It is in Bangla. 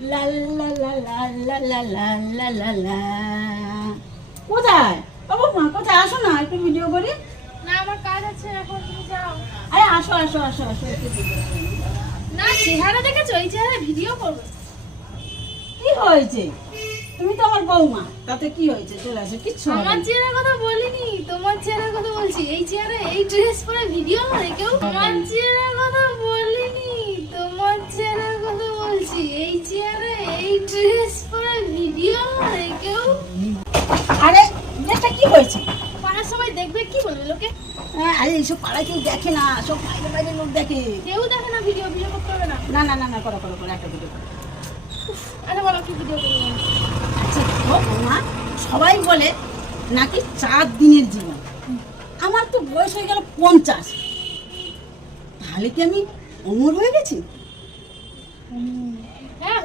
লা লা লা লা লা লা লা লা লা লা। কোথায় বাবু মা, কোথায়? আসো না, একটু ভিডিও করি। না আমার কাজ আছে, এখন তুমি যাও। আরে আসো আসো আসো আসো, একটু ভিডিও করি। না চেহারা দেখেছো, এই চেহারা ভিডিও করবে। কি হয়েছে? তুমি তো আমার বৌমা, তাতে কি হয়েছে? চলে আসো, কিচ্ছু হবে আমার না। চেহারার কথা বলিনি, তোমার চেহারার কথা বলছি। এই চেহারা এই ড্রেস পরে ভিডিও করে কেউ? তোমার চেহারার কথা বলিনি, তোমার চেহারার কথা বলছি। এই চেহারা এই ড্রেস পরে ভিডিও করে কেউ? আরে এটা কি হয়েছে? পাড়ার সবাই দেখবে, কি বলবে লোকে? আরে এইসব পাড়ায় কেউ দেখে না, সব বাইরে বাইরে লোক দেখে। কেউ দেখে না, ভিডিও ভিডিও করতে হবে না। না না না না, করো করো করো, একটা ভিডিও করো। আরে বলো কি ভিডিও করবো? আচ্ছা বৌমা, সবাই বলে নাকি 4 দিনের জীবন। আমার তো বয়স হয়ে গেল 50, তাহলে কি আমি অমর হয়ে গেছি? হ্যাঁ